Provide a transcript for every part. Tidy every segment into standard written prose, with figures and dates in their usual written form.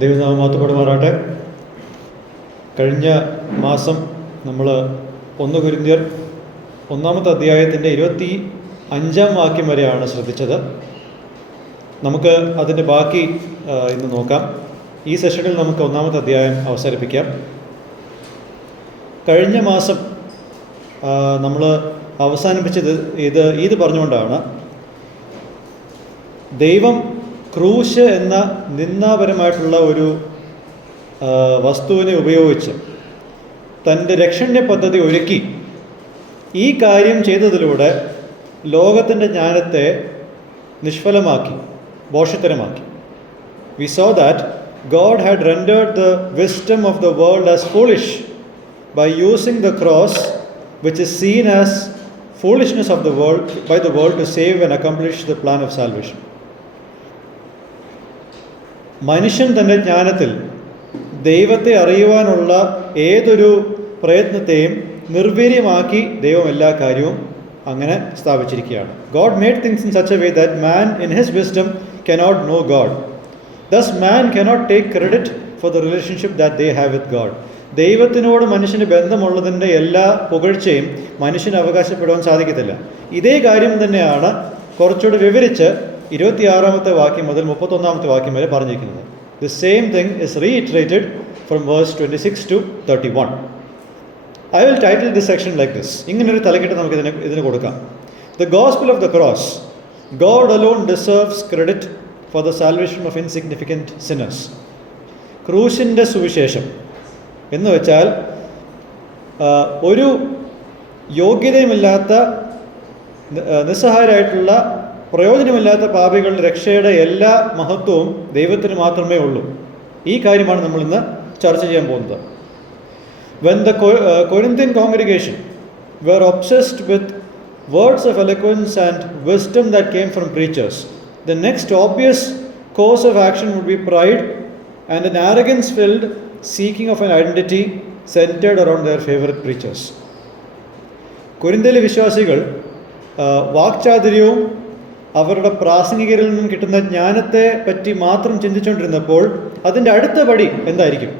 ദൈവനാമം മഹത്വപ്പെടുമാറാട്ടെ. കഴിഞ്ഞ മാസം നമ്മൾ 1 കൊരിന്ത്യർ 1-ാമത്തെ അധ്യായത്തിൻ്റെ 25-ാം വാക്യം വരെയാണ് ശ്രദ്ധിച്ചത്. നമുക്ക് അതിൻ്റെ ബാക്കി ഇന്ന് നോക്കാം. ഈ സെഷനിൽ നമുക്ക് 1-ാമത്തെ അധ്യായം അവസാനിപ്പിക്കാം. കഴിഞ്ഞ മാസം നമ്മൾ അവസാനിപ്പിച്ചത് ഇത് പറഞ്ഞുകൊണ്ടാണ്. ദൈവം ക്രൂശ് എന്ന നിന്ദാപരമായിട്ടുള്ള ഒരു വസ്തുവിനെ ഉപയോഗിച്ച് തൻ്റെ രക്ഷണ്യ പദ്ധതി ഒരുക്കി. ഈ കാര്യം ചെയ്തതിലൂടെ ലോകത്തിൻ്റെ ജ്ഞാനത്തെ നിഷ്ഫലമാക്കി, ഭോഷത്തരമാക്കി. We saw that God had rendered the wisdom of the world as foolish by using the cross, which is seen as foolishness of the world by the world, to save and accomplish the plan of salvation. മനുഷ്യൻ തൻ്റെ ജ്ഞാനത്തിൽ ദൈവത്തെ അറിയുവാനുള്ള ഏതൊരു പ്രയത്നത്തെയും നിർവീര്യമാക്കി ദൈവം എല്ലാ കാര്യവും അങ്ങനെ സ്ഥാപിച്ചിരിക്കുകയാണ്. God made things in such a way that man in his wisdom cannot know God. Thus man cannot take credit for the relationship that they have with God. ദൈവത്തിനോട് മനുഷ്യന് ബന്ധമുള്ളതിൻ്റെ എല്ലാ പുകഴ്ചയും മനുഷ്യന് അവകാശപ്പെടുവാൻ സാധിക്കത്തില്ല. ഇതേ കാര്യം തന്നെയാണ് കുറച്ചുകൂടി വിവരിച്ച് 26-ാമത്തെ വാക്യം മുതൽ 31-ാമത്തെ വാക്യം വരെ പറഞ്ഞിരിക്കുന്നത്. The same thing is reiterated from verse 26 to 31. I will title this section like this. ഇങ്ങനൊരു തലക്കെട്ട് നമുക്ക് ഇതിന് കൊടുക്കാം. The gospel of the cross. God alone deserves credit for the salvation of insignificant sinners. ക്രൂശിൻ്റെ സുവിശേഷം എന്ന് വെച്ചാൽ ഒരു യോഗ്യതയുമില്ലാത്ത നിസ്സഹായരായിട്ടുള്ള പ്രയോജനമില്ലാത്ത പാപികളുടെ രക്ഷയുടെ എല്ലാ മഹത്വവും ദൈവത്തിന് മാത്രമേ ഉള്ളൂ. ഈ കാര്യമാണ് നമ്മൾ ഇന്ന് ചർച്ച ചെയ്യാൻ പോകുന്നത്. When the Corinthian congregation were obsessed with words of eloquence and wisdom that came from preachers, the next obvious course of action would be pride and an arrogance-filled seeking of an identity centered around their favorite preachers. കൊരിന്ത്യയിലെ വിശ്വാസികൾ വാക്ചാതുര്യവും അവരുടെ പ്രാസംഗികരിൽ നിന്നും കിട്ടുന്ന ജ്ഞാനത്തെ പറ്റി മാത്രം ചിന്തിച്ചുകൊണ്ടിരുന്നപ്പോൾ അതിൻ്റെ അടുത്ത പടി എന്തായിരിക്കും?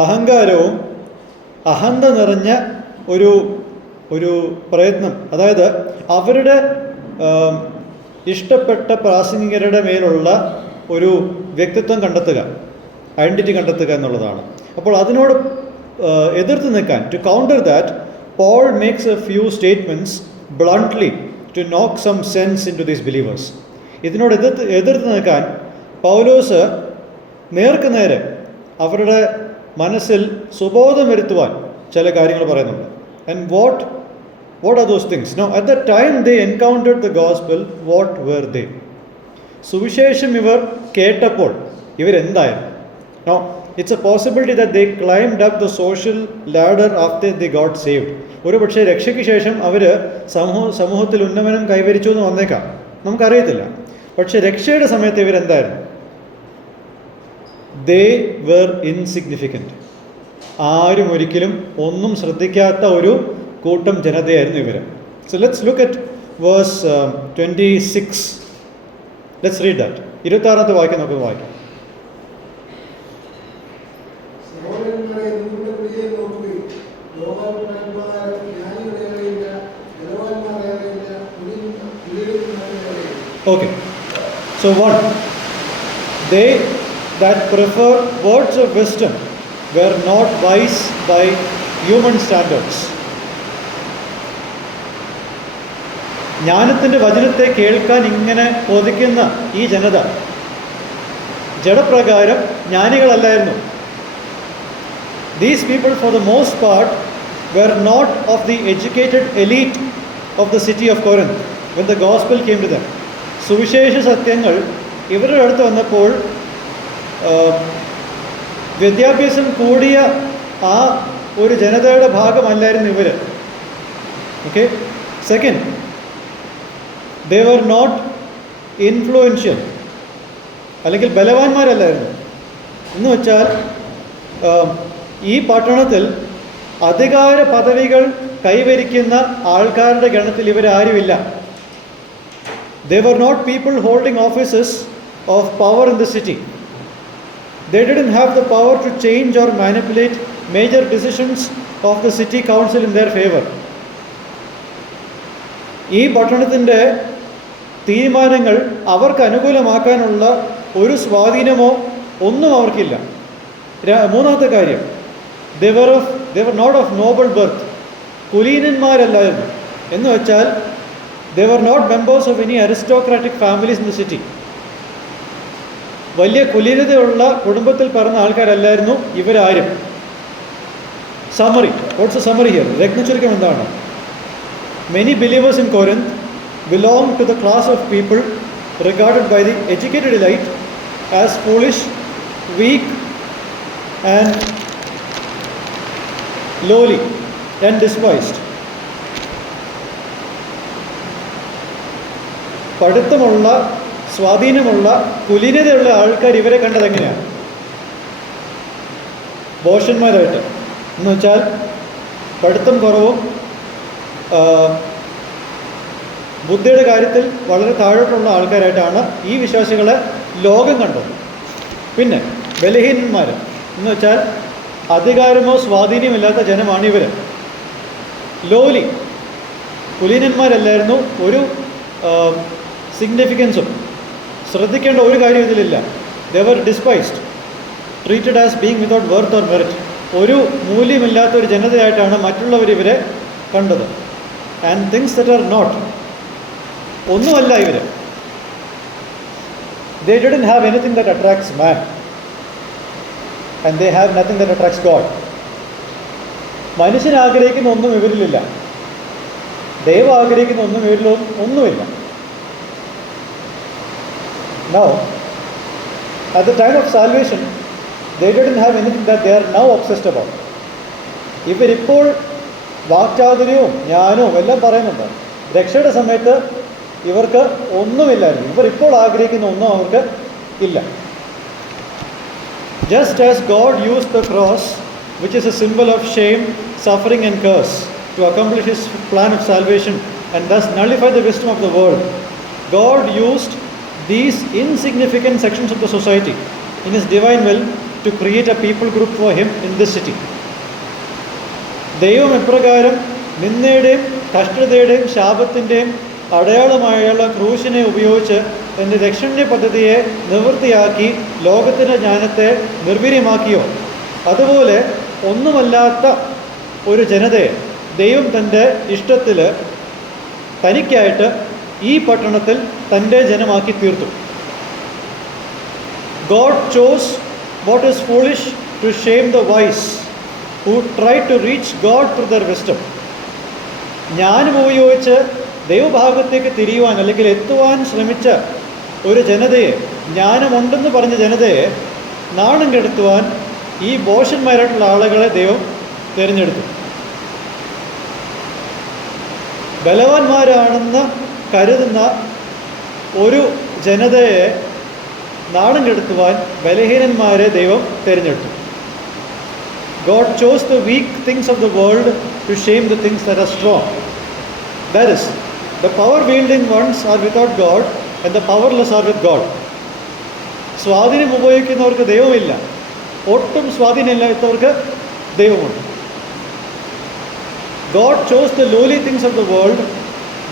അഹങ്കാരവും അഹന്ത നിറഞ്ഞ ഒരു പ്രയത്നം. അതായത് അവരുടെ ഇഷ്ടപ്പെട്ട പ്രാസംഗികരുടെ മേലുള്ള ഒരു വ്യക്തിത്വം കണ്ടെത്തുക, ഐഡൻറ്റിറ്റി കണ്ടെത്തുക എന്നുള്ളതാണ്. അപ്പോൾ അതിനോട് എതിർത്ത് നിൽക്കാൻ, to counter that, Paul makes a few statements bluntly to knock some sense into these believers. ഇതിനോട് എതിർത്ത് നിൽക്കാൻ പൗലോസ് നേർക്ക് നേരെ അവരുടെ മനസ്സിൽ സുബോധം വരുത്തുവാൻ ചില കാര്യങ്ങൾ പറയുന്നുണ്ട്. And what are those things? Now, at the time they encountered the gospel, what were they? സുവിശേഷം ഇവർ കേട്ടപ്പോൾ ഇവരെന്തായിരുന്നു? Now, it's a possibility that they climbed up the social ladder after they got saved. ഒരു പക്ഷേ രക്ഷയ്ക്ക് ശേഷം അവർ സമൂഹത്തിൽ ഉന്നമനം കൈവരിച്ചു എന്ന് വന്നേക്കാം, നമുക്കറിയത്തില്ല. പക്ഷെ രക്ഷയുടെ സമയത്ത് ഇവരെന്തായിരുന്നു? They were insignificant. ആരും ഒരിക്കലും ഒന്നും ശ്രദ്ധിക്കാത്ത ഒരു കൂട്ടം ജനതയായിരുന്നു ഇവർ. So let's look at verse 26. Let's read that. 26-ാമത്തെ വാക്യം നമുക്ക് വായിക്കാം. Okay, so one, they that prefer words of wisdom were not wise by human standards. ജ്ഞാനത്തിൻ്റെ വചനത്തെ കേൾക്കാൻ ഇങ്ങനെ കൊതിക്കുന്ന ഈ ജനത ജഡപ്രകാരം ജ്ഞാനികളല്ലായിരുന്നു. These people for the most part were not of the educated elite of the city of Corinth when the gospel came to them. സുവിശേഷ സത്യങ്ങൾ ഇവരുടെ അടുത്ത് വന്നപ്പോൾ വിദ്യാഭ്യാസം കൂടിയ ആ ഒരു ജനതയുടെ ഭാഗമല്ലായിരുന്നു ഇവർ. Okay, second, they were not influential, അല്ലെങ്കിൽ ബലവാന്മാരല്ലായിരുന്നു. എന്ന് വെച്ചാൽ ഈ പട്ടണത്തിൽ അധികാര പദവികൾ കൈവരിക്കുന്ന ആൾക്കാരുടെ ഗണത്തിൽ ഇവരാരുമില്ല. They were not people holding offices of power in the city. They didn't have the power to change or manipulate major decisions of the city council in their favor. ഈ പട്ടണത്തിൻ്റെ തീരുമാനങ്ങൾ അവർക്ക് അനുകൂലമാക്കാനുള്ള ഒരു സ്വാധീനമോ ഒന്നും അവർക്കില്ല. മൂന്നാമത്തെ കാര്യം, they were not of noble birth. കുലീനന്മാരല്ലായിരുന്നു. എന്ന് വെച്ചാൽ they were not members of any aristocratic families in the city. വലിയ കുലീനതയുള്ള കുടുംബത്തിൽ പറഞ്ഞ ആൾക്കാരല്ലായിരുന്നു ഇവരാരും. Summary, what's a summary here? രത്നചുരുക്കം എന്താണ്? Many believers in Corinth belonged to the class of people regarded by the educated elite as foolish, weak and lowly and despised. പഠിത്തമുള്ള, സ്വാധീനമുള്ള, കുലീനതയുള്ള ആൾക്കാർ ഇവരെ കണ്ടത് എങ്ങനെയാണ്? ബോഷന്മാരായിട്ട്. എന്ന് വെച്ചാൽ പഠിത്തം കുറവും ബുദ്ധിയുടെ കാര്യത്തിൽ വളരെ താഴോട്ടുള്ള ആൾക്കാരായിട്ടാണ് ഈ വിശ്വാസികളെ ലോകം കണ്ടത്. പിന്നെ ബലഹീനന്മാർ എന്ന് വെച്ചാൽ അധികാരമോ സ്വാധീനമില്ലാത്ത ജനമാണ് ഇവർ. ലോലി, കുലീനന്മാരല്ലായിരുന്നു. ഒരു സിഗ്നിഫിക്കൻസും ശ്രദ്ധിക്കേണ്ട ഒരു കാര്യം ഇതിലില്ല. they were despised, treated as being without worth or merit. ഒരു മൂല്യമില്ലാത്ത ഒരു ജനതയായിട്ടാണ് മറ്റുള്ളവർ ഇവരെ കണ്ടത്. And things that are not, ഒന്നുമല്ല ഇവർ. they didn't have anything that attracts man and they have nothing that attracts God. മനുഷ്യൻ ആഗ്രഹിക്കുന്ന ഒന്നും ഇവരിലില്ല, ദൈവം ആഗ്രഹിക്കുന്ന ഒന്നും ഇവരിൽ ഒന്നുമില്ല. Now, at the time of salvation, they didn't have anything that they are now obsessed about. ഇവരിപ്പോൾ വാക്ചാതുര്യവും ജ്ഞാനവും എല്ലാം പറയുന്നുണ്ട്. രക്ഷയുടെ സമയത്ത് ഇവർക്ക് ഒന്നുമില്ലായിരുന്നു. ഇവർ ഇപ്പോൾ ആഗ്രഹിക്കുന്ന ഒന്നും അവർക്ക് ഇല്ല. Just as God used the cross, which is a symbol of shame, suffering and curse, to accomplish His plan of salvation and thus nullify the wisdom of the world, God used these insignificant sections of the society in His divine will to create a people group for Him in this city. ദൈവം എപ്രകാരം നിന്ദയുടെയും കഷ്ടതയുടെയും ശാപത്തിൻ്റെയും അടയാളമായുള്ള ക്രൂശിനെ ഉപയോഗിച്ച് തൻ്റെ രക്ഷണ പദ്ധതിയെ നിവൃത്തിയാക്കി ലോകത്തിൻ്റെ ജ്ഞാനത്തെ നിർവീര്യമാക്കിയോ, അതുപോലെ ഒന്നുമല്ലാത്ത ഒരു ജനതയെ ദൈവം തൻ്റെ ഇഷ്ടത്തിൽ തനിക്കായിട്ട് ഈ പട്ടണത്തിൽ തൻ്റെ ജനമാക്കി തീർത്തു. God chose what is foolish to shame the wise who tried to reach God through their wisdom. ജ്ഞാനം ഉപയോഗിച്ച് ദൈവഭാഗത്തേക്ക് തിരിയുവാൻ അല്ലെങ്കിൽ എത്തുവാൻ ശ്രമിച്ച ഒരു ജനതയെ, ജ്ഞാനമുണ്ടെന്ന് പറഞ്ഞ ജനതയെ നാണം കെടുത്തുവാൻ ഈ ബോഷന്മാരായിട്ടുള്ള ആളുകളെ ദൈവം തിരഞ്ഞെടുത്തു. ബലവാന്മാരാണെന്ന് കരുതുന്ന ഒരു ജനതയെ നാണം കെടുത്തുവാൻ ബലഹീനന്മാരെ ദൈവം തിരഞ്ഞെടുത്തു. God chose the weak things of the world to shame the things that are strong. That is, the power-wielding ones are without God and the powerless are with God. സ്വാധീനം ഉപയോഗിക്കുന്നവർക്ക് ദൈവമില്ല, ഒട്ടും സ്വാധീനമില്ലാത്തവർക്ക് ദൈവമുണ്ട്. God chose the lowly things of the world,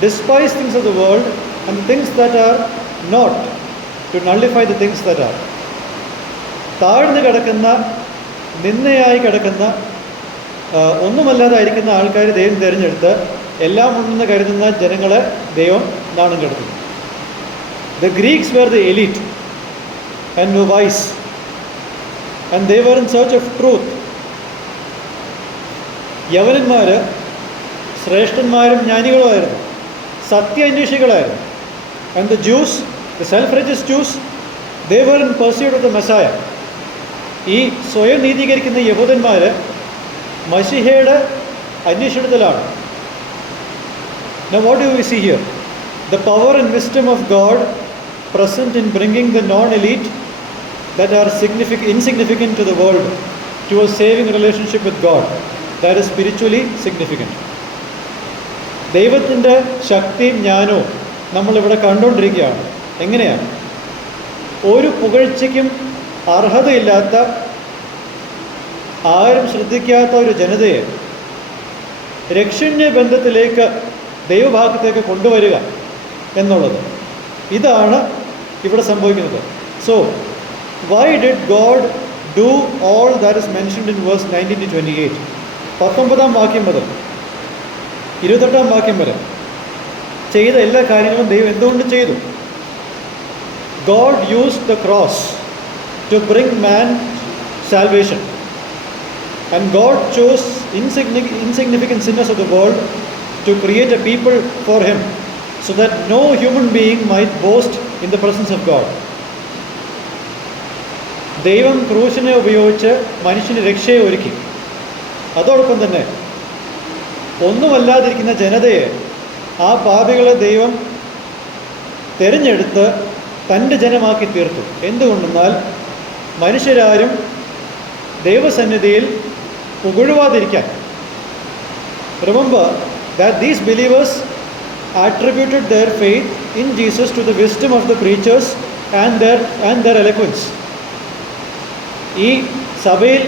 despised things of the world and the things that are not, to nullify the things that are. താഴ്ന്നു കിടക്കുന്ന, നിന്ദയായി കിടക്കുന്ന, ഒന്നുമല്ലാതായിരിക്കുന്ന ആൾക്കാർ ദൈവം തിരഞ്ഞെടുത്ത് എല്ലാം ഉണ്ടെന്ന് കരുതുന്ന ജനങ്ങളെ ദൈവം നാണം കെടുത്തുന്നു. The Greeks were the elite and were wise and they were in search of truth. യവനന്മാർ ശ്രേഷ്ഠന്മാരും ജ്ഞാനികളുമായിരുന്നു, സത്യാന്വേഷികളായിരുന്നു. And the Jews, the self-righteous Jews, they were in pursuit of the Messiah. ഈ സ്വയം നീതീകരിക്കുന്ന യഹൂദന്മാർ മശിഹയുടെ അന്വേഷണത്തിലാണ്. Now what do we see here? The power and wisdom of God present in bringing the non-elite that are insignificant to the world to a saving relationship with God that is spiritually significant. ദൈവത്തിൻ്റെ ശക്തിയും ജ്ഞാനവും നമ്മളിവിടെ കണ്ടുകൊണ്ടിരിക്കുകയാണ്. എങ്ങനെയാണ്? ഒരു പുകഴ്ചയ്ക്കും അർഹതയില്ലാത്ത, ആരും ശ്രദ്ധിക്കാത്ത ഒരു ജനതയെ രക്ഷണ്യ ബന്ധത്തിലേക്ക്, ദൈവഭാഗത്തേക്ക് കൊണ്ടുവരിക എന്നുള്ളത്, ഇതാണ് ഇവിടെ സംഭവിക്കുന്നത്. So why did God do all that is mentioned in verse 19-28? 19 വാക്യം മുതൽ 28 വാക്യം വരെ ചെയ്ത എല്ലാ കാര്യങ്ങളും ദൈവം എന്തുകൊണ്ട് ചെയ്തു? God used the cross to bring man salvation, and God chose insignificant sinners of the world to create a people for him, so that no human being might boast in the presence of God. ദൈവം ക്രൂശിനെ ഉപയോഗിച്ച് മനുഷ്യന് രക്ഷയെ ഒരുക്കി. അതോടൊപ്പം തന്നെ ഒന്നുമല്ലാതിരിക്കുന്ന ജനതയെ, ആ പാപികളെ ദൈവം തിരഞ്ഞെടുത്ത് തൻ്റെ ജനമാക്കി തീർത്തു. എന്തുകൊണ്ടെന്നാൽ മനുഷ്യരാരും ദൈവസന്നിധിയിൽ പുകഴുവാതിരിക്കാൻ. Remember that these believers attributed their faith in Jesus to the wisdom of the preachers and their eloquence. ഈ സഭയിൽ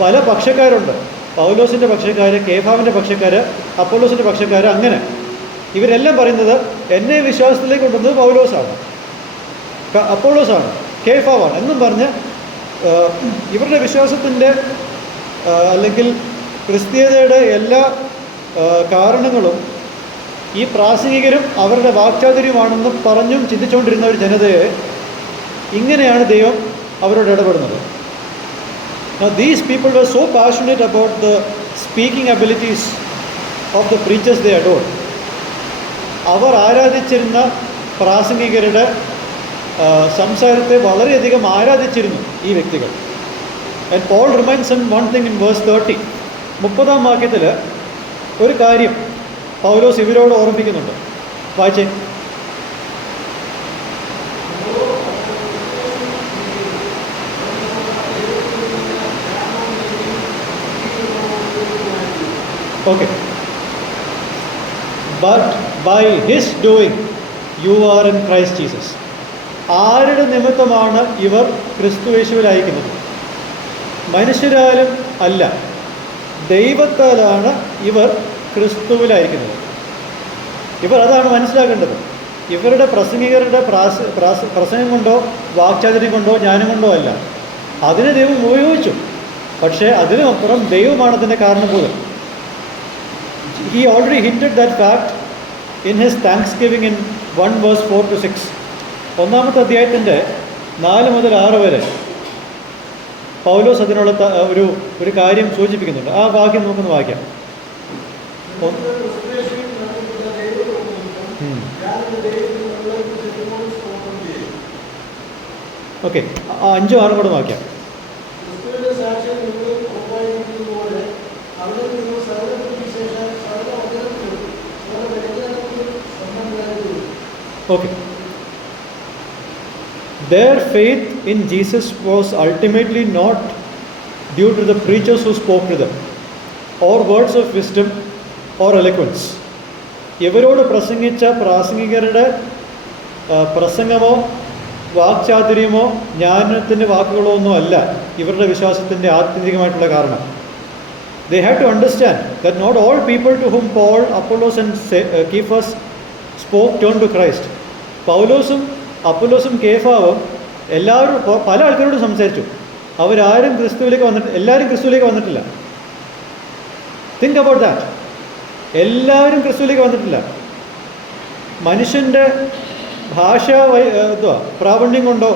പല പക്ഷക്കാരുണ്ട്. പൗലോസിൻ്റെ പക്ഷക്കാർ, കേഫാവിൻ്റെ പക്ഷക്കാർ, അപ്പോലോസിൻ്റെ പക്ഷക്കാർ, അങ്ങനെ ഇവരെല്ലാം പറയുന്നത് എന്നെ വിശ്വാസത്തിലേക്ക് കൊണ്ടുവന്നത് പൗലോസാണ്, അപ്പോളോസാണ്, കേഫാവാണ് എന്നും പറഞ്ഞ് ഇവരുടെ വിശ്വാസത്തിൻ്റെ അല്ലെങ്കിൽ ക്രിസ്തീയതയുടെ എല്ലാ കാരണങ്ങളും ഈ പ്രാസംഗികരും അവരുടെ വാക്ചാതുര്യമാണെന്ന് പറഞ്ഞും ചിന്തിച്ചുകൊണ്ടിരുന്ന ഒരു ജനതയെ ഇങ്ങനെയാണ് ദൈവം അവരോട് ഇടപെടുന്നത്. Now these people were so passionate about the speaking abilities of the preachers they adored. അവർ ആരാധിച്ചിരുന്ന പ്രാസംഗികരുടെ സംസാരത്തെ വളരെയധികം ആരാധിച്ചിരുന്നു ഈ വ്യക്തികൾ. And Paul reminds them one thing in verse 30. 30 വാക്യത്തിൽ ഒരു കാര്യം പൗലോസ് ഇവരോട് ഓർമ്മിപ്പിക്കുന്നുണ്ട്. വായിച്ചേ. Okay. But by his doing you are in Christ Jesus. ആരുടെ നിമിത്തമാണ് ഇവർ ക്രിസ്തുയേശുവിൽ അയക്കുന്നത്? മനുഷ്യരാലും അല്ല, ദൈവത്താലാണ് ഇവർ ക്രിസ്തുവിലയക്കുന്നത്. ഇവർ അതാണ് മനസ്സിലാക്കേണ്ടത്. ഇവരുടെ പ്രസംഗികരുടെ പ്രസംഗം കൊണ്ടോ വാക്ചാതുര്യം കൊണ്ടോ ജ്ഞാനം കൊണ്ടോ അല്ല, അതിനെ ദൈവം ഉപയോഗിച്ചു. പക്ഷേ അതിനുമപ്പുറം ദൈവമാണ് അതിൻ്റെ കാരണഭൂതൻ. He already hinted that fact in his thanksgiving in 1 verse 4-6. 1-ാമത്തെ അധ്യായത്തിൻ്റെ 4 മുതൽ 6 വരെ പൗലോസ് അതിനുള്ള ഒരു കാര്യം സൂചിപ്പിക്കുന്നുണ്ട്. ആ വാക്യം നമുക്കൊന്ന് വായിക്കാം. ഓക്കെ, 5-ഉം 6-ഉം കൂടെ വായിക്കാം. Okay. Their faith in Jesus was ultimately not due to the preachers who spoke to them, or words of wisdom or eloquence. ഇവരോട് പ്രസംഗിച്ച പ്രാസംഗികരുടെ പ്രസംഗമോ വാക്ചാതുര്യമോ ജ്ഞാനത്തിൻ്റെ വാക്കുകളോ ഒന്നും അല്ല ഇവരുടെ വിശ്വാസത്തിൻ്റെ ആത്യന്തികമായിട്ടുള്ള കാരണം. They had to understand that not all people to whom Paul, Apollos and Cephas spoke turned to Christ. പൗലോസും അപ്പൊല്ലോസും കേഫാവും എല്ലാവരും പല ആൾക്കാരോട് സംസാരിച്ചു. അവരാരും എല്ലാവരും ക്രിസ്തുവിലേക്ക് വന്നിട്ടില്ല. Think about that. എല്ലാവരും ക്രിസ്തുവിലേക്ക് വന്നിട്ടില്ല. മനുഷ്യൻ്റെ ഭാഷാ പ്രാവീണ്യം കൊണ്ടോ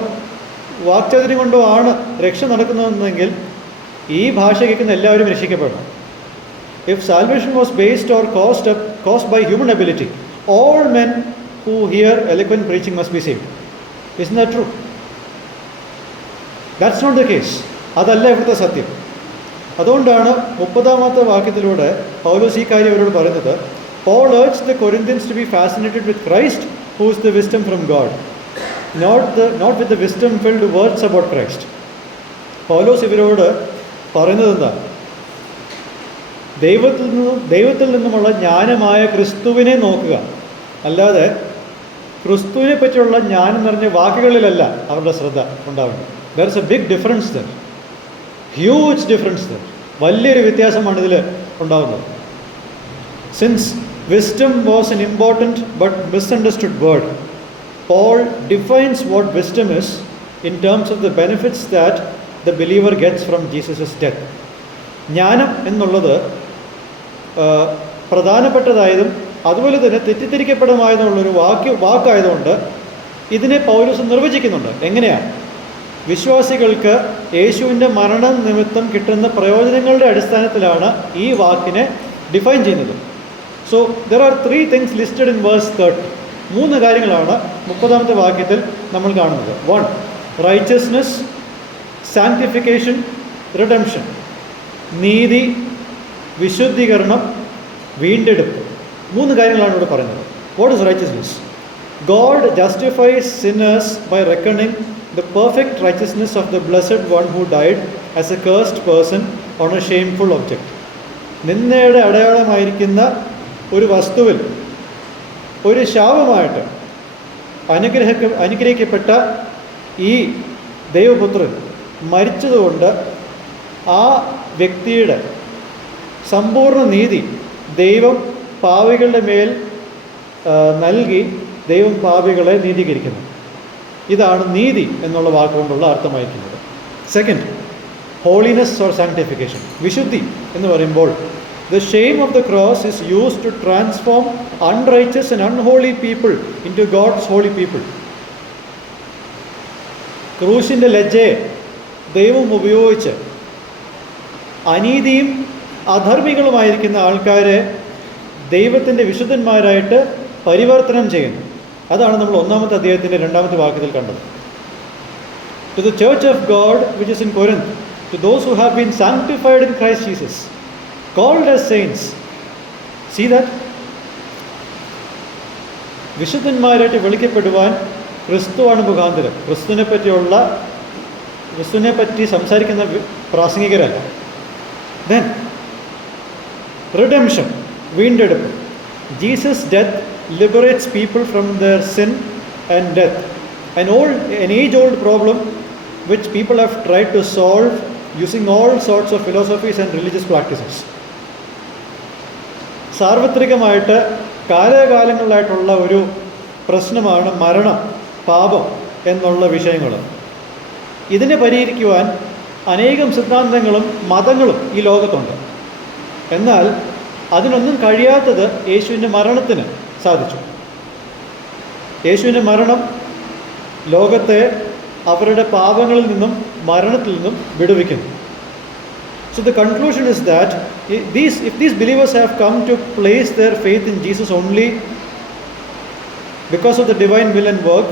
വാക്ചാതുര്യം കൊണ്ടോ ആണ് രക്ഷ നടക്കുന്നതെങ്കിൽ ഈ ഭാഷ കേൾക്കുന്ന എല്ലാവരും രക്ഷിക്കപ്പെടണം. If salvation was based or caused by human ability, all men who hear eloquent preaching must be saved. Isn't that true? That's not the case. അതല്ല ഇവിടുത്തെ സത്യം. അതുകൊണ്ടാണ് 30-ാമത്തെ വാക്യത്തിലൂടെ പൗലോസ് ഈ കാര്യം അവരോട് പറയുന്നത്. Paul urged the Corinthians to be fascinated with Christ, who is the wisdom from God, not with the wisdom-filled words about Christ. പൗലോസ് ഇവരോട് പറയുന്നത് എന്താ? ദൈവത്തിൽ നിന്നുമുള്ള ജ്ഞാനമായ ക്രിസ്തുവിനെ നോക്കുക, അല്ലാതെ ക്രിസ്തുവിനെ പറ്റിയുള്ള ജ്ഞാനം നിറഞ്ഞ വാക്കുകളിലല്ല അവരുടെ ശ്രദ്ധ ഉണ്ടാവുന്നത്. There is a big difference there, huge difference there. വലിയൊരു വ്യത്യാസമാണ് ഇതിൽ ഉണ്ടാകുന്നത്. Since wisdom was an important but misunderstood word, Paul defines what wisdom is in terms of the benefits that the believer gets from Jesus' death. ജ്ഞാനം എന്നുള്ളത് പ്രധാനപ്പെട്ടതായതും അതുപോലെ തന്നെ തെറ്റിദ്ധരിക്കപ്പെടുമായതുള്ളൊരു വാക്കായതുകൊണ്ട് ഇതിനെ പൗലോസ് നിർവചിക്കുന്നുണ്ട്. എങ്ങനെയാണ് വിശ്വാസികൾക്ക് യേശുവിൻ്റെ മരണം നിമിത്തം കിട്ടുന്ന പ്രയോജനങ്ങളുടെ അടിസ്ഥാനത്തിലാണ് ഈ വാക്കിനെ ഡിഫൈൻ ചെയ്യുന്നത്. So there are 3 things listed in verse 30. 3 കാര്യങ്ങളാണ് 30-ാമത്തെ വാക്യത്തിൽ നമ്മൾ കാണുന്നത്. 1. Righteousness, sanctification, redemption. നീതി, വിശുദ്ധീകരണം, വീണ്ടെടുപ്പ്. 3 കാര്യങ്ങളാണ് ഇവിടെ പറയുന്നത്. What is righteousness? God justifies sinners by reckoning the perfect righteousness of the blessed one who died as a cursed person on a shameful object. നിന്ദയുടെ അടയാളമായിരിക്കുന്ന ഒരു വസ്തുവിൽ ഒരു ശാപമായിട്ട് അനുഗ്രഹിക്കപ്പെട്ട ഈ ദൈവപുത്രൻ മരിച്ചതുകൊണ്ട് ആ വ്യക്തിയുടെ സമ്പൂർണ്ണ നീതി ദൈവം പാപികളുടെ മേൽ നൽകി ദൈവം പാപികളെ നീതീകരിക്കുന്നു. ഇതാണ് നീതി എന്നുള്ള വാക്കുകൊണ്ടുള്ള അർത്ഥമായിരിക്കുന്നത്. Second, holiness or sanctification. വിശുദ്ധി എന്ന് പറയുമ്പോൾ the shame of the cross is used to transform unrighteous and unholy people into God's holy people. ക്രൂശിൻ്റെ ലജ്ജയെ ദൈവം ഉപയോഗിച്ച് അനീതിയും അധർമ്മികളുമായിരിക്കുന്ന ആൾക്കാരെ ദൈവത്തിൻ്റെ വിശുദ്ധന്മാരായിട്ട് പരിവർത്തനം ചെയ്യുന്നു. അതാണ് നമ്മൾ 1-ാമത്തെ അധ്യായത്തിൻ്റെ 2-ാമത്തെ വാക്യത്തിൽ കണ്ടത്. To the church of God which is in Corinth, to those who have been sanctified in Christ Jesus, called as saints. See that? വിശുദ്ധന്മാരായിട്ട് വിളിക്കപ്പെടുവാൻ ക്രിസ്തുവാണ് മുഖാന്തരം. ക്രിസ്തുവിനെ പറ്റി സംസാരിക്കുന്ന പ്രാസംഗികരല്ല. Then redemption, വീണ്ടെടുപ്പ്. Jesus' death liberates people from their sin and death, an age-old problem which people have tried to solve using all sorts of philosophies and religious practices. സാർവത്രികമായിട്ട് കാലാകാലങ്ങളിലായിട്ടുള്ള ഒരു പ്രശ്നമാണ് മരണം, പാപം എന്നുള്ള വിഷയങ്ങൾ. ഇതിനെ പരിഹരിക്കുവാൻ അനേകം സിദ്ധാന്തങ്ങളും മതങ്ങളും ഈ ലോകത്തുണ്ട്. എന്നാൽ അതിനൊന്നും കഴിയാത്തത് യേശുവിൻ്റെ മരണത്തിന് സാധിച്ചു. യേശുവിൻ്റെ മരണം ലോകത്തെ അവരുടെ പാപങ്ങളിൽ നിന്നും മരണത്തിൽ നിന്നും വിടുവിക്കുന്നു. So the conclusion is that if these believers have come to place their faith in Jesus only because of the divine will and work,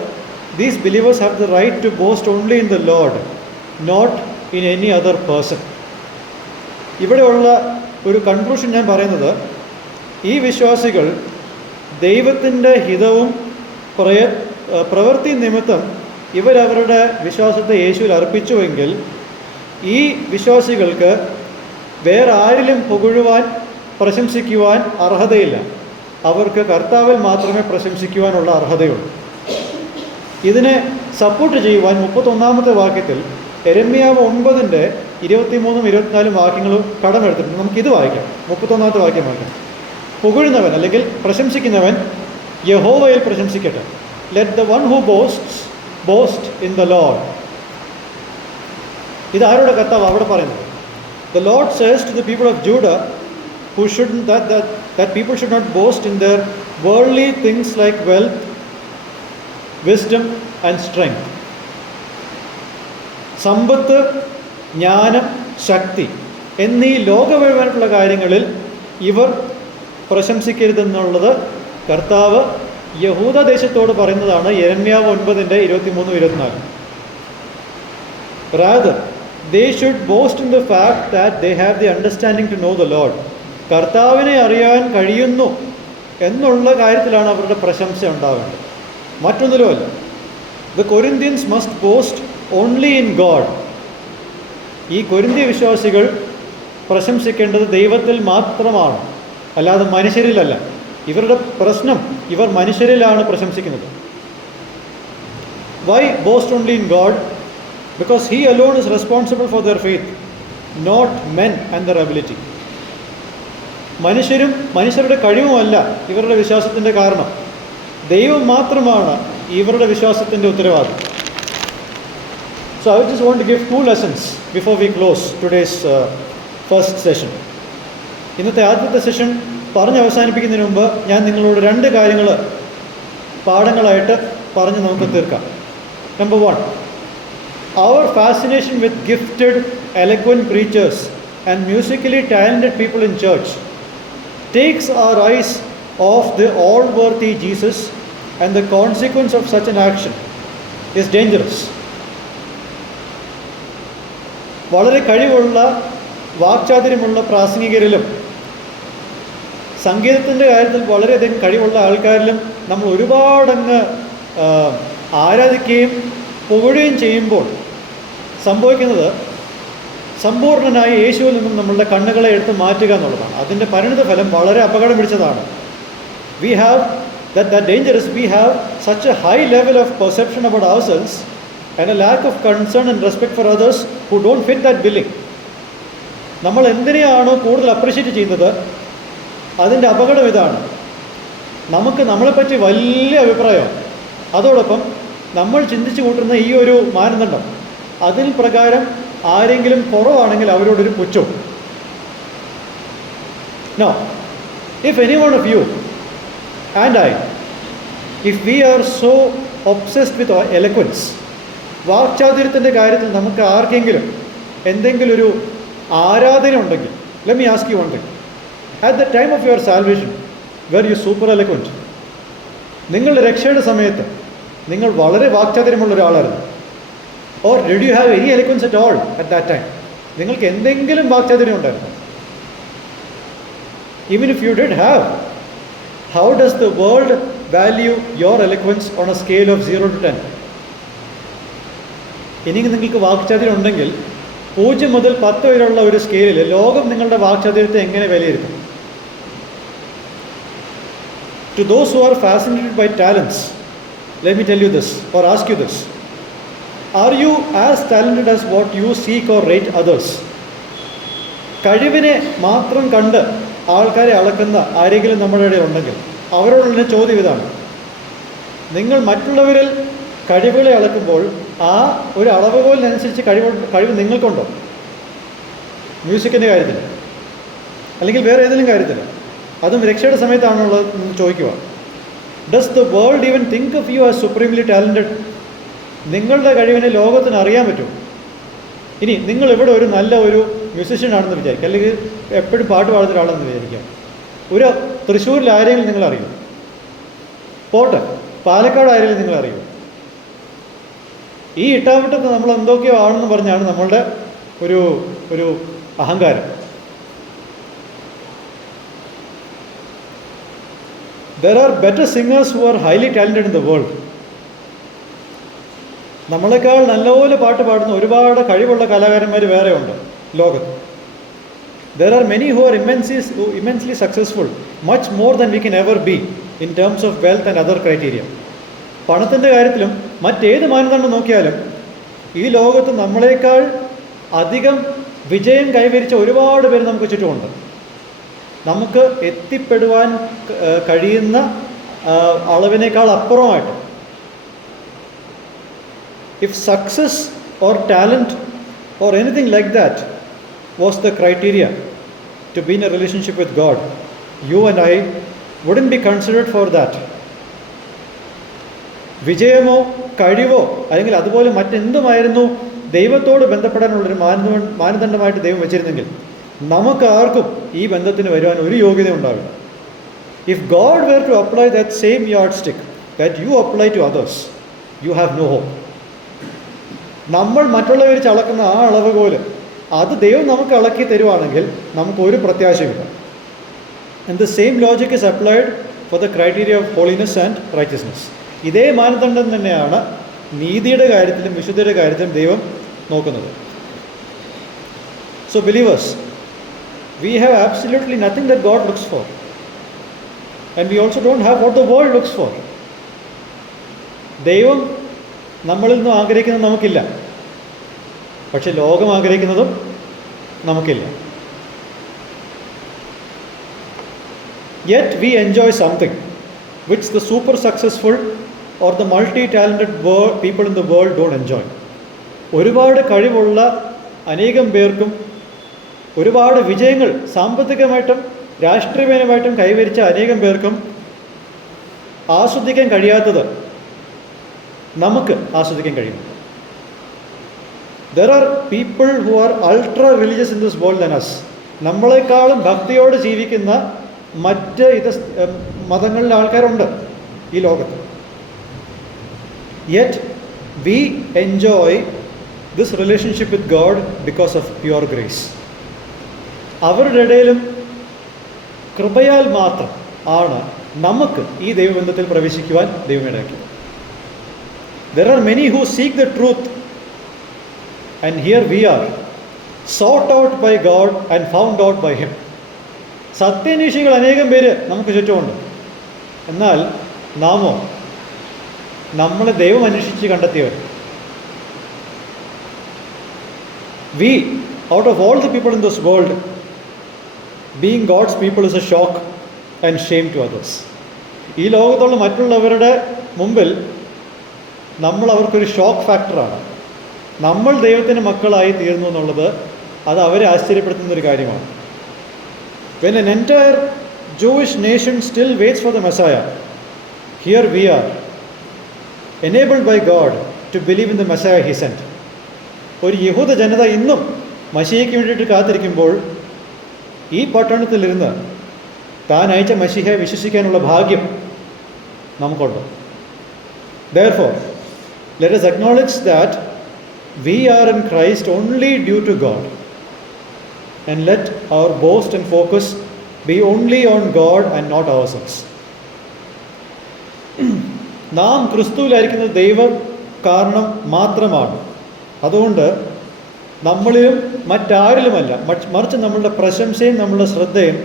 these believers have the right to boast only in the Lord, not in any other person. ഇവിടെയുള്ള ഒരു conclusion ഞാൻ പറയുന്നത്, ഈ വിശ്വാസികൾ ദൈവത്തിൻ്റെ ഹിതവും പ്രവൃത്തി നിമിത്തം ഇവരവരുടെ വിശ്വാസത്തെ യേശുവിൽ അർപ്പിച്ചുവെങ്കിൽ ഈ വിശ്വാസികൾക്ക് വേറെ ആരിലും പുകഴുവാൻ പ്രശംസിക്കുവാൻ അർഹതയില്ല. അവർക്ക് കർത്താവിൽ മാത്രമേ പ്രശംസിക്കുവാനുള്ള അർഹതയുള്ളൂ. ഇതിനെ സപ്പോർട്ട് ചെയ്യുവാൻ 31-ാമത്തെ വാക്യത്തിൽ യെരമ്യാവ് 9:23-24 വാക്യങ്ങൾ കടമെടുത്തിട്ടുണ്ട്. നമുക്കിത് വായിക്കാം. 31-ാമത്തെ വാക്യം വായിക്കാം. പുകഴുന്നവൻ അല്ലെങ്കിൽ പ്രശംസിക്കുന്നവൻ യഹോവയിൽ പ്രശംസിക്കട്ടെ. Let the one who boast in the Lord. ഇതാരുടെ കർത്താവ് അവിടെ പറയുന്നത്? The Lord says to the people of Judah who shouldn't that people should not boast in their worldly things like wealth, wisdom and strength. സമ്പത്ത്, ജ്ഞാനം, ശക്തി എന്നീ ലോകപരമായിട്ടുള്ള കാര്യങ്ങളിൽ ഇവർ പ്രശംസിക്കരുതെന്നുള്ളത് കർത്താവ് യഹൂദ ദേശത്തോട് പറയുന്നതാണ്. യെരമ്യാവ് 9:23-24. Rather, they should boast in the fact that they have the understanding to know the Lord. കർത്താവിനെ അറിയാൻ കഴിയുന്നു എന്നുള്ള കാര്യത്തിലാണ് അവരുടെ പ്രശംസ ഉണ്ടാവേണ്ടത്, മറ്റൊന്നിലുമല്ല. The Corinthians must boast only in God. ഈ കൊരിന്ത്യ വിശ്വാസികൾ പ്രശംസിക്കേണ്ടത് ദൈവത്തിൽ മാത്രമാണ്, അല്ലാതെ മനുഷ്യരിലല്ല. ഇവരുടെ പ്രശ്നം ഇവർ മനുഷ്യരിലാണ് പ്രശംസിക്കുന്നത്. Why boast only in God? because He alone is responsible for their faith, not men and their ability. മനുഷ്യരുടെ കഴിവുമല്ല ഇവരുടെ വിശ്വാസത്തിൻ്റെ കാരണം, ദൈവം മാത്രമാണ് ഇവരുടെ വിശ്വാസത്തിൻ്റെ ഉത്തരവാദി. So I just want to give 2 lessons before we close today's first session. ഇന്നത്തെ ആദ്യത്തെ സെഷൻ പറഞ്ഞ് അവസാനിപ്പിക്കുന്നതിന് മുമ്പ് ഞാൻ നിങ്ങളോട് 2 കാര്യങ്ങൾ പാഠങ്ങളായിട്ട് പറഞ്ഞ് നമുക്ക് തീർക്കാം. Number 1, our fascination with gifted, eloquent preachers and musically talented people in church takes our eyes off the all-worthy Jesus, and the consequence of such an action is dangerous. വളരെ കഴിവുള്ള വാക്ചാതുര്യമുള്ള പ്രാസംഗികരിലും സംഗീതത്തിൻ്റെ കാര്യത്തിൽ വളരെയധികം കഴിവുള്ള ആൾക്കാരിലും നമ്മൾ ഒരുപാടങ്ങ് ആരാധിക്കുകയും പുകഴുകയും ചെയ്യുമ്പോൾ സംഭവിക്കുന്നത് സമ്പൂർണ്ണനായ യേശുവിൽ നിന്നും നമ്മളുടെ കണ്ണുകളെ എടുത്ത് മാറ്റുക എന്നുള്ളതാണ്. അതിൻ്റെ പരിണിത ഫലം വളരെ അപകടം പിടിച്ചതാണ്. We have that danger is we have such a high level of perception about ourselves and a lack of concern and respect for others who don't fit that billing. നമ്മൾ എന്തിനെയാണോ കൂടുതൽ അപ്രീഷിയേറ്റ് ചെയ്യുന്നത് അതിൻ്റെ അപകടം ഇതാണ്. നമുക്ക് നമ്മളെപ്പറ്റി വലിയ അഭിപ്രായം, അതോടൊപ്പം നമ്മൾ ചിന്തിച്ചു കൂട്ടുന്ന ഈ ഒരു മാനദണ്ഡം, അതിൽ പ്രകാരം ആരെങ്കിലും കുറവാണെങ്കിൽ അവരോടൊരു പുച്ഛവും. Now, if any one of you and I, if we are so obsessed with our eloquence, വാക്ചാതുര്യത്തിൻ്റെ കാര്യത്തിൽ നമുക്ക് ആർക്കെങ്കിലും എന്തെങ്കിലും ഒരു ആരാധന ഉണ്ടെങ്കിൽ, let me ask you one thing. At the time of your salvation, were you super eloquent? നിങ്ങളുടെ രക്ഷയുടെ സമയത്ത് നിങ്ങൾ വളരെ വാക്ചാതുര്യമുള്ള ഒരാളായിരുന്നു. Or did you have any eloquence at all at that time? നിങ്ങൾക്ക് എന്തെങ്കിലും വാക്ചാതുര്യം ഉണ്ടായിരുന്നു? Even if you did have, how does the world value your eloquence on a scale of 0 to 10? ഇനി നിങ്ങൾക്ക് വാക്ചാതുര്യം ഉണ്ടെങ്കിൽ 0 മുതൽ 10 വരെയുള്ള ഒരു സ്കെയിലിൽ ലോകം നിങ്ങളുടെ വാക്ചാതുര്യത്തെ എങ്ങനെ വിലയിരുത്തും? To those who are fascinated by talents, let me tell you this or ask you this. Are you as talented as what you seek or rate others? കഴിവിനെ മാത്രം കണ്ട് ആൾക്കാരെ അളക്കുന്ന ആരെങ്കിലും നമ്മുടെ ഇടയിൽ ഉണ്ടെങ്കിൽ അവരോടുള്ള ചോദ്യം ഇതാണ്: നിങ്ങൾ മറ്റുള്ളവരിൽ കഴിവുകളെ അളക്കുമ്പോൾ ആ ഒരു അളവുകോലിനനുസരിച്ച് കഴിവ് നിങ്ങൾക്കുണ്ടോ? മ്യൂസിക്കിൻ്റെ കാര്യത്തിൽ അല്ലെങ്കിൽ വേറെ ഏതെങ്കിലും കാര്യത്തിൽ, അതും രക്ഷയുടെ സമയത്താണുള്ളത് എന്ന് ചോദിക്കുക. Does the world even think of you as supremely talented? നിങ്ങളുടെ കഴിവിനെ ലോകത്തിന് അറിയാൻ പറ്റും. ഇനി നിങ്ങൾ ഇവിടെ ഒരു നല്ല ഒരു മ്യൂസിഷ്യൻ ആണെന്ന് വിചാരിക്കുക, അല്ലെങ്കിൽ എപ്പോഴും പാട്ട് പാടുന്ന ഒരാളെന്ന് വിചാരിക്കാം. ഒരു തൃശ്ശൂരിൽ ആരെങ്കിലും നിങ്ങൾ അറിയും, പോട്ടെ പാലക്കാട് ആരെങ്കിലും നിങ്ങൾ അറിയും. ഈ ഇട്ടാവട്ടത്ത് നമ്മൾ എന്തൊക്കെയോ ആണെന്ന് പറഞ്ഞാണ് നമ്മളുടെ ഒരു അഹങ്കാരം. There are better singers who are highly talented in the world. നമ്മളെക്കാൾ നല്ലപോലെ പാട്ട് പാടുന്ന ഒരുപാട് കഴിവുള്ള കലാകാരന്മാർ വേറെ ഉണ്ട് ലോകത്ത്. There are many who are immensely successful, much more than we can ever be in terms of wealth and other criteria. പണത്തിൻ്റെ കാര്യത്തിലും മറ്റേത് മാനദണ്ഡം നോക്കിയാലും ഈ ലോകത്ത് നമ്മളെക്കാൾ അധികം വിജയം കൈവരിച്ച ഒരുപാട് പേര് നമുക്ക് ചുറ്റുമുണ്ട്. നമുക്ക് എത്തിപ്പെടുവാൻ കഴിയുന്ന അളവിനേക്കാൾ അപ്പുറമായിട്ട്. If success or talent or anything like that was the criteria to be in a relationship with God, you and I wouldn't be considered for that. വിജയമോ കഴിവോ അല്ലെങ്കിൽ അതുപോലെ മറ്റെന്തുമായിരുന്നു ദൈവത്തോട് ബന്ധപ്പെടാനുള്ളൊരു മാനദണ്ഡമായിട്ട് ദൈവം വെച്ചിരുന്നെങ്കിൽ നമുക്ക് ആർക്കും ഈ ബന്ധത്തിന് വരുവാൻ ഒരു യോഗ്യത ഉണ്ടാവില്ല. If God were to apply that same yardstick that you apply to others, you have no hope. നമ്മൾ മറ്റുള്ളവർ അളക്കുന്ന ആ അളവുകോല് അത് ദൈവം നമുക്ക് അളക്കി തരുവാണെങ്കിൽ നമുക്ക് ഒരു പ്രത്യാശയില്ല. And the same logic is applied for the criteria of holiness and righteousness. ഇതേ മാനദണ്ഡം തന്നെയാണ് നീതിയുടെ കാര്യത്തിലും വിശുദ്ധിയുടെ കാര്യത്തിലും ദൈവം നോക്കുന്നത്. So believers, we have absolutely nothing that God looks for, and we also don't have what the world looks for. ദൈവം നമ്മളിൽ നിന്നും ആഗ്രഹിക്കുന്നത് നമുക്കില്ല. പക്ഷെ ലോകം ആഗ്രഹിക്കുന്നതും നമുക്കില്ല. Yet we enjoy something which the super successful or the multi-talented people in the world don't enjoy. ഒരുപാട് കഴിവുള്ള അനേകം പേർക്കും ഒരുപാട് വിജയങ്ങൾ സാമ്പത്തികമായിട്ടും രാഷ്ട്രീയപരമായിട്ടും കൈവരിച്ച അനേകം പേർക്കും ആസ്വദിക്കാൻ കഴിയാത്തത് നമുക്ക് ആസ്വദിക്കാൻ കഴിയും. There are people who are ultra religious in this world than us. നമ്മളെക്കാളും ഭക്തിയോട് ജീവിക്കുന്ന മറ്റ് മതങ്ങളിലെ ആൾക്കാരുണ്ട് ഈ ലോകത്ത്. Yet we enjoy this relationship with God because of pure grace. അവരുടെ ഇടയിലും കൃപയാൽ മാത്രം ആണ് നമുക്ക് ഈ ദൈവബന്ധത്തിൽ പ്രവേശിക്കുവാൻ ദൈവം ഇടയാക്കിയത്. There are many who seek the truth, and here we are, sought out by God and found out by Him. സത്യാന്വേഷികൾ അനേകം പേര് നമുക്ക് ചുറ്റുമുണ്ട്. എന്നാൽ നാമോ നമ്മളെ ദൈവം അന്വേഷിച്ച് കണ്ടെത്തിയവർ. We, out of all the people in this world, being God's people is a shock and shame to others. ഈ ലോകത്തുള്ള മറ്റുള്ളവരുടെ മുമ്പിൽ നമ്മൾ അവർക്കൊരു ഷോക്ക് ഫാക്ടറാണ്. നമ്മൾ ദൈവത്തിൻ്റെ മക്കളായി തീർന്നു എന്നുള്ളത് അത് അവരെ ആശ്ചര്യപ്പെടുത്തുന്നൊരു കാര്യമാണ്. When an entire Jewish nation still waits for the Messiah, here we are, enabled by God to believe in the Messiah He sent. ഒരു യഹൂദ ജനത ഇന്നും മശിഹയ്ക്ക് വേണ്ടിയിട്ട് കാത്തിരിക്കുമ്പോൾ ഈ പട്ടണത്തിലിരുന്ന് താൻ അയച്ച മശിഹയെ വിശ്വസിക്കാനുള്ള ഭാഗ്യം നമുക്കുണ്ട്. Therefore, let us acknowledge that we are in Christ only due to God, and let our boast and focus be only on God and not ourselves. നാം ക്രിസ്തുവിലായിരിക്കുന്നത് ദൈവം കാരണം മാത്രമാണ്. അതുകൊണ്ട് നമ്മളിലും മറ്റാരിലുമല്ല, മറിച്ച് നമ്മളുടെ പ്രശംസയും നമ്മളുടെ ശ്രദ്ധയും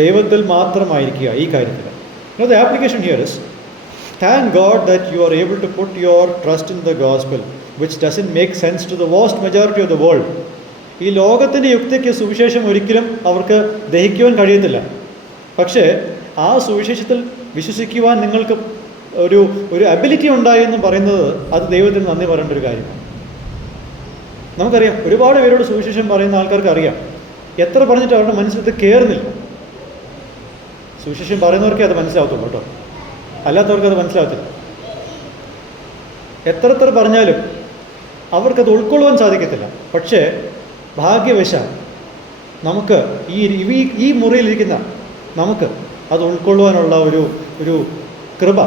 ദൈവത്തിൽ മാത്രമായിരിക്കുക ഈ കാര്യത്തിൽ. The application here is, thank God that you are able to put your trust in the gospel, which doesn't make sense to the vast majority of the world. ഈ ലോകത്തിൻ്റെ യുക്തിക്ക് സുവിശേഷം ഒരിക്കലും അവർക്ക് ദഹിക്കുവാൻ കഴിയത്തില്ല. പക്ഷേ ആ സുവിശേഷത്തിൽ വിശ്വസിക്കുവാൻ നിങ്ങൾക്ക് ഒരു അബിലിറ്റി ഉണ്ടായി എന്ന് പറയുന്നത് അത് ദൈവത്തിന് നന്ദി പറയേണ്ട ഒരു കാര്യമാണ്. നമുക്കറിയാം, ഒരുപാട് പേരോട് സുവിശേഷം പറയുന്ന ആൾക്കാർക്ക് അറിയാം, എത്ര പറഞ്ഞിട്ട് അവരുടെ മനസ്സിലത് കയറുന്നില്ല. സുവിശേഷം പറയുന്നവർക്കേ അത് മനസ്സിലാവത്തുള്ളൂ കേട്ടോ, അല്ലാത്തവർക്ക് അത് മനസ്സിലാവത്തില്ല. എത്ര പറഞ്ഞാലും അവർക്കത് ഉൾക്കൊള്ളുവാൻ സാധിക്കത്തില്ല. പക്ഷേ ഭാഗ്യവശാൽ നമുക്ക് ഈ മുറിയിലിരിക്കുന്ന നമുക്ക് അത് ഉൾക്കൊള്ളുവാനുള്ള ഒരു കൃപ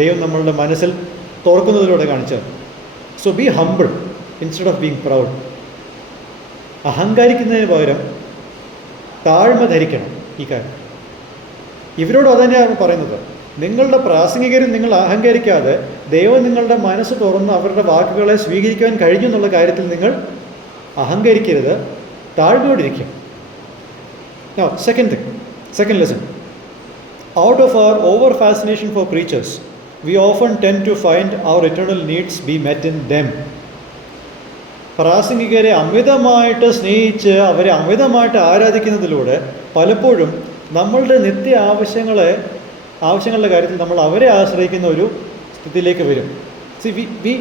ദൈവം നമ്മളുടെ മനസ്സിൽ തുറക്കുന്നതിലൂടെ കാണിച്ചത്. So be humble instead of being proud. അഹങ്കരിക്കുന്നതിന് പകരം താഴ്മ ധരിക്കണം ഈ കാര്യം. ഇവരോട് അതുതന്നെയാണ് പറയുന്നത്. നിങ്ങളുടെ പ്രാസംഗികരും നിങ്ങൾ അഹങ്കരിക്കാതെ ദൈവം നിങ്ങളുടെ മനസ്സ് തുറന്ന് അവരുടെ വാക്കുകളെ സ്വീകരിക്കാൻ കഴിഞ്ഞു എന്നുള്ള കാര്യത്തിൽ നിങ്ങൾ അഹങ്കരിക്കരുത്, താഴ്മയോടിരിക്കും. Now, second lesson. Out of our over fascination for preachers, we often tend to find our eternal needs be met in them. പ്രാസംഗികരെ അമിതമായിട്ട് സ്നേഹിച്ച് അവരെ അമിതമായിട്ട് ആരാധിക്കുന്നതിലൂടെ പലപ്പോഴും നമ്മളുടെ നിത്യ ആവശ്യങ്ങളുടെ കാര്യത്തിൽ നമ്മൾ അവരെ ആശ്രയിക്കുന്ന ഒരു സ്ഥിതിയിലേക്ക് വരും. we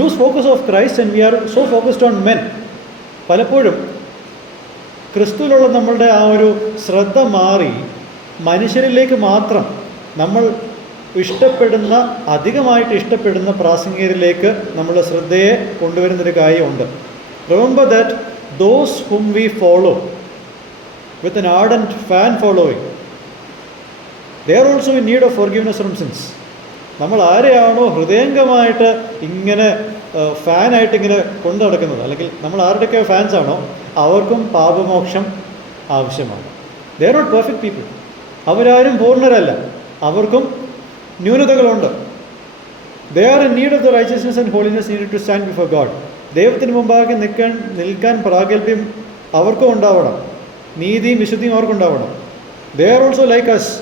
lose focus of Christ and we are so focused on men. പലപ്പോഴും ക്രിസ്തുവിലുള്ള നമ്മളുടെ ആ ഒരു ശ്രദ്ധ മാറി മനുഷ്യരിലേക്ക് മാത്രം നമ്മൾ അധികമായിട്ട് ഇഷ്ടപ്പെടുന്ന പ്രാസംഗികരിലേക്ക് നമ്മളുടെ ശ്രദ്ധയെ കൊണ്ടുവരുന്നൊരു കാര്യമുണ്ട്. Remember that those whom we follow with an ardent fan following, they are also in need of forgiveness from sins. നമ്മൾ ആരെയാണോ ഹൃദയംഗമായിട്ട് ഇങ്ങനെ ഫാനായിട്ട് ഇങ്ങനെ കൊണ്ടു നടക്കുന്നത്, അല്ലെങ്കിൽ നമ്മൾ ആരുടെയൊക്കെ ഫാൻസ് ആണോ അവർക്കും പാപമോക്ഷം ആവശ്യമാണ്. They are not perfect people. അവരാരും പൂർണ്ണരല്ല, അവർക്കും ന്യൂനതകളുണ്ട്. They are in need of the righteousness and holiness needed to stand before God. ദൈവത്തിന് മുമ്പാകെ നിൽക്കാൻ പ്രാഗൽഭ്യം അവർക്കും ഉണ്ടാവണം, നീതിയും വിശുദ്ധിയും അവർക്കുണ്ടാവണം. They are also like us.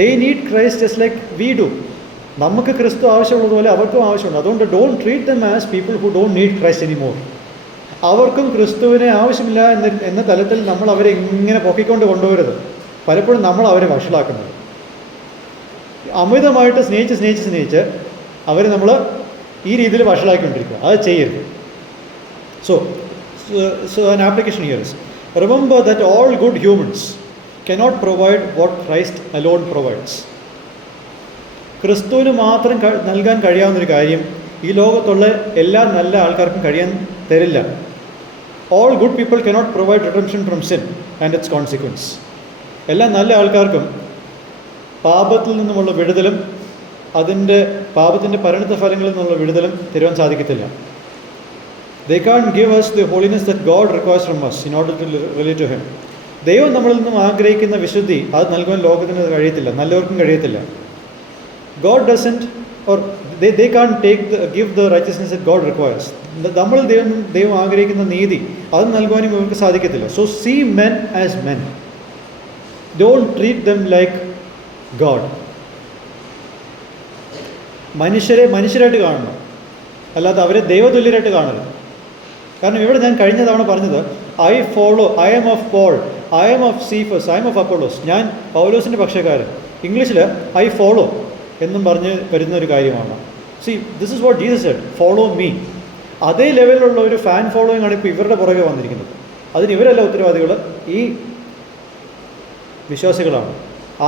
They need Christ just like we do. നമുക്ക് ക്രിസ്തു ആവശ്യമുള്ളതുപോലെ അവർക്കും ആവശ്യമുണ്ട്. അതുകൊണ്ട് don't treat them as people who don't need Christ anymore. അവർക്കും ക്രിസ്തുവിനെ ആവശ്യമില്ല എന്ന തലത്തിൽ നമ്മൾ അവരെ ഇങ്ങനെ പൊക്കിക്കൊണ്ട് കൊണ്ടുവരുത്. പലപ്പോഴും നമ്മൾ അവരെ വഷളാക്കുന്നത്. അമിതമായിട്ട് സ്നേഹിച്ച് അവരെ നമ്മൾ ഈ രീതിയിൽ വഷളാക്കിക്കൊണ്ടിരിക്കുക. അത് ചെയ്യരുത്. So an application here is, remember that all good humans cannot provide what Christ alone provides. ക്രിസ്തുവിന് മാത്രം നൽകാൻ കഴിയാവുന്നൊരു കാര്യം ഈ ലോകത്തുള്ള എല്ലാ നല്ല ആൾക്കാർക്കും കഴിയാൻ തരില്ല. All good people cannot provide redemption from sin and its consequence. എല്ലാ നല്ല ആൾക്കാർക്കും പാപത്തിൽ നിന്നുമുള്ള വിടുതലും അതിൻ്റെ പാപത്തിൻ്റെ പരിണത ഫലങ്ങളിൽ നിന്നുള്ള വിടുതലും തരുവാൻ സാധിക്കത്തില്ല. They can't give us the holiness that God requires from us in order to relate to Him. ദൈവം നമ്മളിൽ നിന്നും ആഗ്രഹിക്കുന്ന വിശുദ്ധി അത് നൽകുവാൻ ലോകത്തിന് കഴിയത്തില്ല, നല്ലവർക്കും കഴിയത്തില്ല. God doesn't, or they can't give the righteousness that God requires. നമ്മൾ ദൈവം ആഗ്രഹിക്കുന്ന നീതി അത് നൽകുവാനും ഇവർക്ക് സാധിക്കത്തില്ല. So see men as men. Don't treat them like God. മനുഷ്യരായിട്ട് കാണണം, അല്ലാതെ അവരെ ദൈവതുല്യരായിട്ട് കാണരുത്. കാരണം ഇവിടെ ഞാൻ കഴിഞ്ഞ തവണ പറഞ്ഞത് I follow, I am of Paul, I am of Cephas, I am of Apollos, ഞാൻ പൗലോസിൻ്റെ പക്ഷക്കാരൻ. ഇംഗ്ലീഷിൽ ഐ ഫോളോ എന്നും പറഞ്ഞ് വരുന്ന ഒരു കാര്യമാണ്. See this is what Jesus Z, follow me. അതേ ലെവലിലുള്ള ഒരു ഫാൻ ഫോളോയിങ് ആണ് ഇപ്പോൾ ഇവരുടെ പുറകെ വന്നിരിക്കുന്നത്. അതിന് ഇവരല്ല ഉത്തരവാദികൾ, ഈ വിശ്വാസികളാണ്.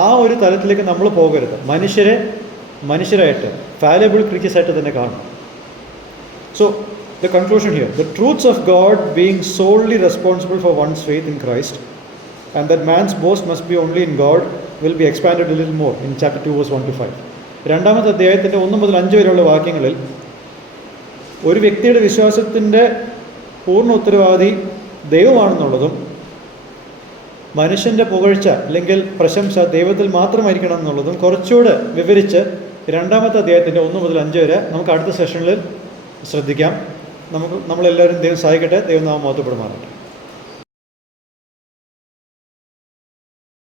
ആ ഒരു തലത്തിലേക്ക് നമ്മൾ പോകരുത്. മനുഷ്യരായിട്ട് ഫാലബിൾ ക്രീച്ചേഴ്സായിട്ട് തന്നെ കാണും. So the conclusion here, the truths of God being solely responsible for one's faith in Christ, and that man's boast must be only in God, will be expanded a little more in chapter 2 verse 1 to 5. രണ്ടാമത്തെ അധ്യായത്തിൻ്റെ 1 മുതൽ 5 വരെയുള്ള വാക്യങ്ങളിൽ ഒരു വ്യക്തിയുടെ വിശ്വാസത്തിൻ്റെ പൂർണ്ണ ഉത്തരവാദി ദൈവമാണെന്നുള്ളതും മനുഷ്യൻ്റെ പുകഴ്ച അല്ലെങ്കിൽ പ്രശംസ ദൈവത്തിൽ മാത്രമായിരിക്കണം എന്നുള്ളതും കുറച്ചുകൂടെ വിവരിച്ച് രണ്ടാമത്തെ അധ്യായത്തിൻ്റെ 1 മുതൽ 5 വരെ നമുക്ക് അടുത്ത സെഷനിൽ ശ്രദ്ധിക്കാം. നമ്മളെല്ലാവരും ദൈവം സഹായിക്കട്ടെ. ദൈവനാമം മഹത്വപ്പെടുമാറാകട്ടെ.